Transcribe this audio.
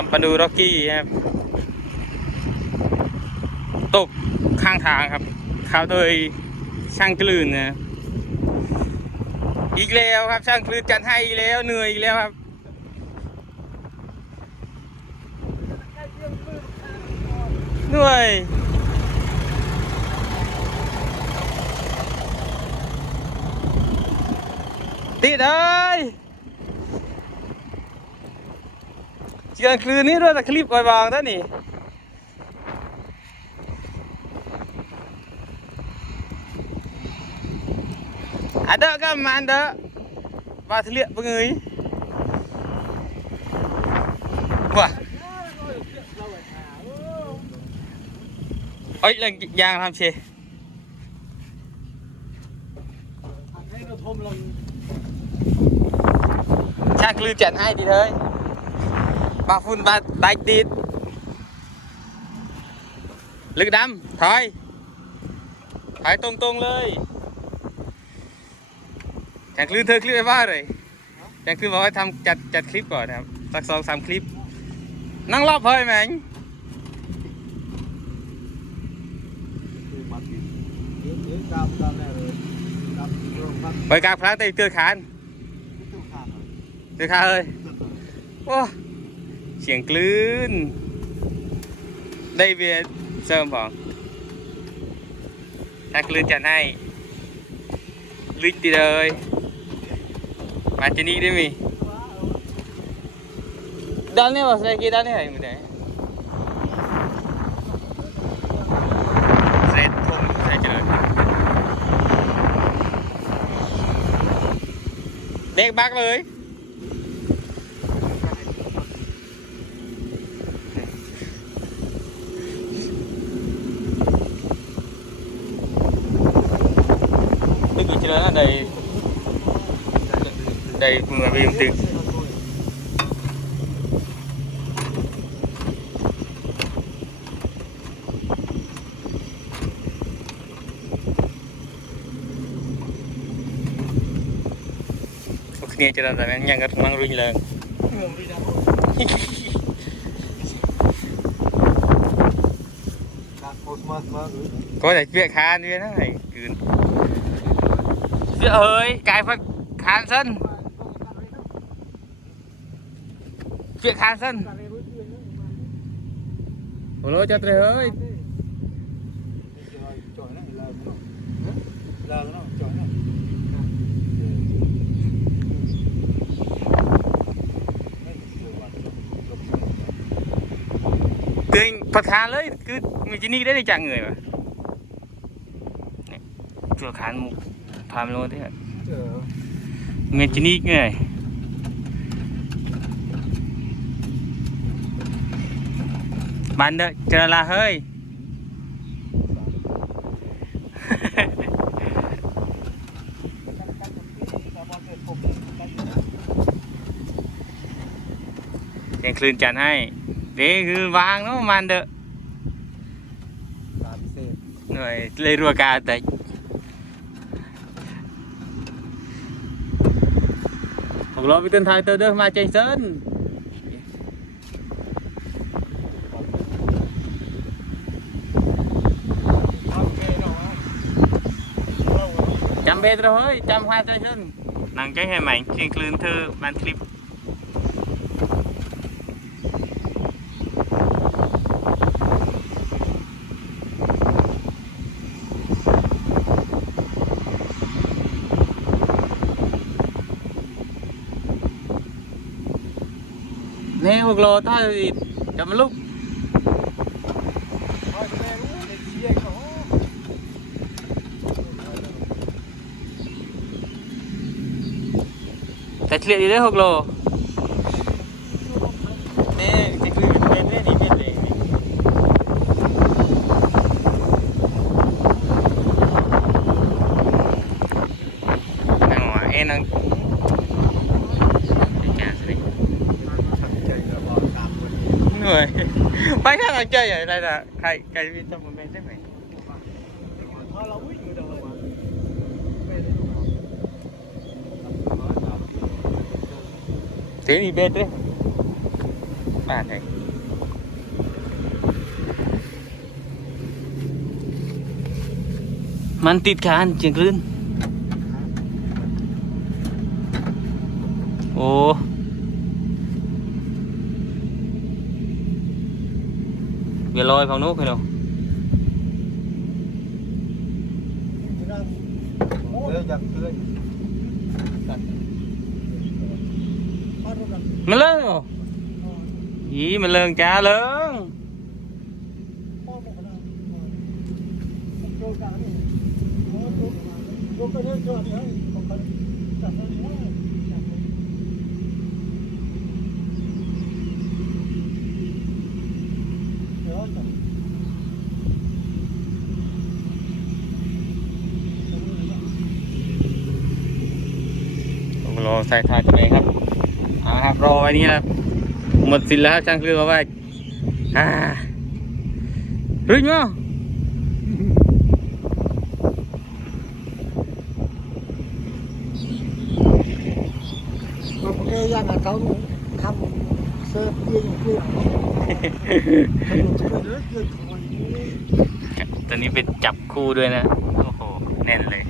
ซัมปานูร็อกกี้ครับตกข้างทางครับเขาโดยช่างกลืนนะอีกแล้วครับ ช่างกลืนจัดให้อีกแล้วเหนื่อยอีกแล้วครับเหนื่อยติดเอ้ย เชียงคืนนี้ด้วยแต่คลิปไว้วางท่านนี่อันเดอก็มาอันเดอว่าทะเลปะเงยว่ะเอ้ยเรื่องยางทำเชให้เราทมลงช่างกลือจัดให้ดีเลย บาฝุ่นบาไดติด ลึกดำถอย ถอยตรงๆเลยช่างกลือเธอคลิปไปว่าเลยช่างกลือบอกว่าทำจัดจัดคลิปก่อนนะครับ สักสองสามคลิป นั่งรอบเฮ้ยแมงคือมาติดเดี๋ยวเดี๋ยวดำดำแน่เลยดำตรงพักไปกลางพระตีเตือขานไม่ต้องขาดหรอกเตือขาเฮ้ยโอ้ เสียงคลื่น ได้เบียร์เสริมของถ้าคลื่นจัดให้ลึกดีเลย มาที่นี่ได้มีด้านนี้ว่าใส่กี่ด้ කියලා දැයි දැයි අපි තින් nghe chưa? Rằng anh nhận năng rung lên. Có thể chuyện khá thế này giữa hơi cái phải khán sân chuyện khán sân Ủa lôi cho trời ơi. Kinh Phật khán lấy cứ mình chỉ đi đấy thì chẳng người mà. Chưa khán một Pamelo thế ạ Nguyên chín ít này Bạn đợi chờ là hơi Đèn clean chẳng hay Đấy cứ vang nó màn đợi หน่วยเลยรัวกาแต่ មកឡោវិទិនថៃទៅទៅមកចេញសិនចាំបេតរហើយចាំខ្វាយទៅសិនហ្នឹងគេឲ្យម៉ែងជាងគ្លឿនធ្វើបានឃ្លីប nè một lò ta thì chậm lúc. Tạch liệt đi đấy hoặc lò? Nè cái ไปข้างหลังใจใหญ่อะไรนะใครใครมีสมุนไพรใช่ไหม ถ้าเราวิ่งอยู่เดินมาไม่ได้ดูเรา thế thì bệt đấy บ้านไหนมันติดคานเจียงคลื่นโอ้ เดี๋ยวลอยฝั่งนู้นไปเนาะ เดี๋ยวจับเลย มันเลิงเหรออีมันเลิงจ้าเลิง ผม รอสายทายตัวเองครับอาครับรอไว้นี้ครับหมดสินแล้วครับช่างเครื่อนมาไว้อ่ารึเนาะเรเกยังอะเขาทำเซิร์พี่ยงเพื่อนตอนนี้ไปจับคู่ด้วยนะ โอ้โห แน่นเลย